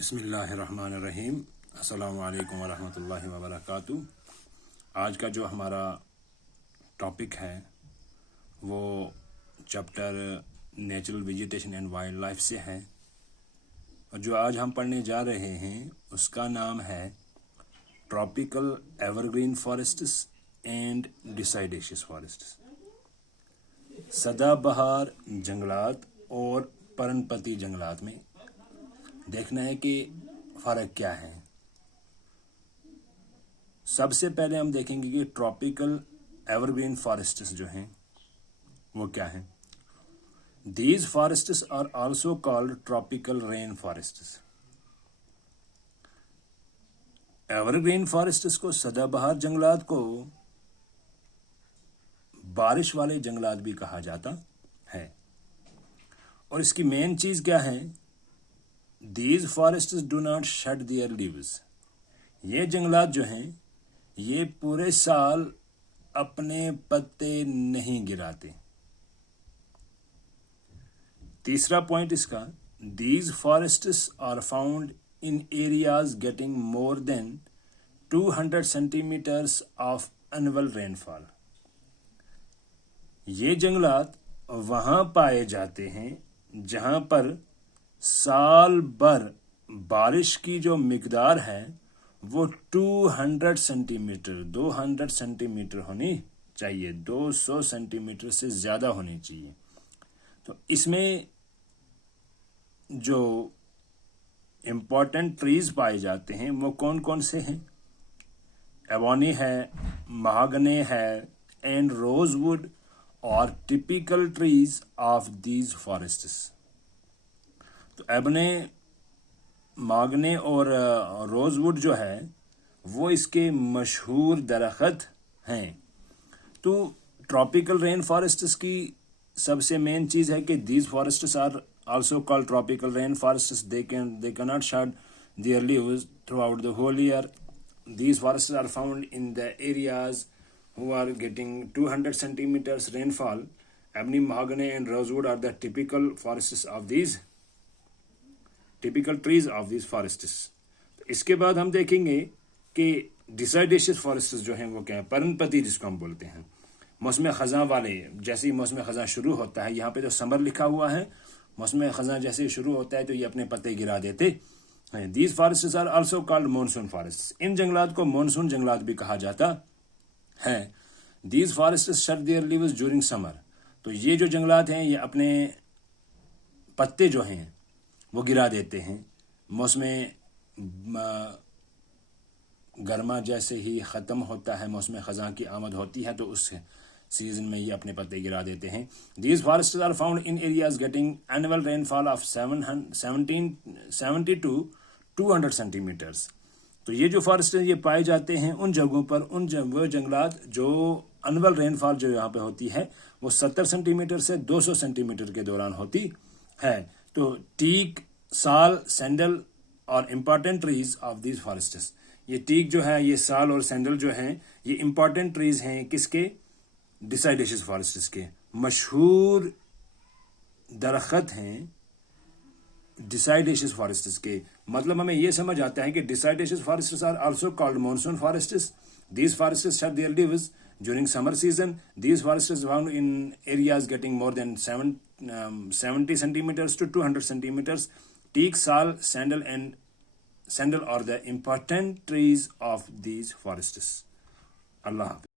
بسم اللہ الرحمن الرحیم۔ السلام علیکم ورحمۃ اللہ وبرکاتہ۔ آج کا جو ہمارا ٹاپک ہے وہ chapter natural vegetation and wild life سے ہے، اور جو آج ہم پڑھنے جا رہے ہیں اس کا نام ہے tropical evergreen forests and deciduous forests, سدا بہار جنگلات اور پرنپتی جنگلات میں دیکھنا ہے کہ فرق کیا ہے۔ سب سے پہلے ہم دیکھیں گے کہ ٹراپیکل ایور گرین فارسٹس جو ہیں وہ کیا ہیں۔ These forests are also called tropical rain forests. Evergreen forests کو، سدا بہار جنگلات کو بارش والے جنگلات بھی کہا جاتا ہے، اور اس کی مین چیز کیا ہے؟ These forests do not shed their leaves۔ یہ جنگلات جو ہیں یہ پورے سال اپنے پتے نہیں گراتے۔ تیسرا پوائنٹ اس کا، These forests are found in areas getting more than 200 centimeters of annual rainfall۔ یہ جنگلات وہاں پائے جاتے ہیں جہاں پر سال بھر بارش کی جو مقدار ہے وہ 200 سینٹی میٹر 200 سینٹی میٹر ہونی چاہیے، 200 سینٹی میٹر سے زیادہ ہونی چاہیے۔ تو اس میں جو امپورٹنٹ ٹریز پائے جاتے ہیں وہ کون کون سے ہیں؟ ایبونی ہے، مہاگنی ہے اینڈ روز ووڈ اور typical trees of these forests. تو ایبنے، ماگنے اور روز ووڈ جو ہے وہ اس کے مشہور درخت ہیں۔ تو ٹراپیکل رین فارسٹس کی سب سے مین چیز ہے کہ these forests are also called tropical rain forests. they cannot shed their leaves throughout the whole year۔ These forests are found in the areas who are getting 200 centimeters rainfall۔ Ebony, mahogany and rosewood are the typical forests of these typical trees of these forests. اس کے بعد ہم دیکھیں گے کہ deciduous forests جو ہیں وہ کیا ہیں، پرنپتی جس کو ہم بولتے ہیں، موسم خزاں والے۔ جیسے ہی موسم خزاں شروع ہوتا ہے، یہاں پہ جو سمر لکھا ہوا ہے، موسم خزاں جیسے شروع ہوتا ہے تو یہ اپنے پتے گرا دیتے ہیں۔ These forests are also called monsoon forests. ان جنگلات کو مونسون جنگلات بھی کہا جاتا ہے۔ These forests shed their leaves during summer. تو یہ جو جنگلات ہیں یہ اپنے پتے جو ہیں وہ گرا دیتے ہیں۔ موسم گرما جیسے ہی ختم ہوتا ہے، موسم خزاں کی آمد ہوتی ہے تو اس سیزن میں یہ اپنے پتے گرا دیتے ہیں۔ These forests are found in areas getting annual rainfall of 70 to 200 centimetres. تو یہ جو فارسٹ یہ پائے جاتے ہیں ان جگہوں پر، وہ جنگلات جو اینول رین فال جو یہاں پہ ہوتی ہے وہ 70 سینٹی میٹر سے 200 سینٹی میٹر کے دوران ہوتی ہے۔ تو ٹیک، سال، سینڈل اور important trees of these forests. یہ ٹیک جو ہے، یہ سال اور سینڈل جو ہیں یہ امپورٹنٹ ٹریز ہیں کس کے؟ ڈیسائڈیشس فارسٹس کے۔ مشہور درخت ہیں ڈیسائڈیشس فارسٹس کے۔ مطلب ہمیں یہ سمجھ آتا ہے کہ deciduous forests are also called monsoon forests. These forests shed their leaves during summer season۔ These forests found in areas getting more than 70 centimeters to 200 centimeters۔ Teak, sal, sandal are the important trees of these forests۔ اللہ حافظ۔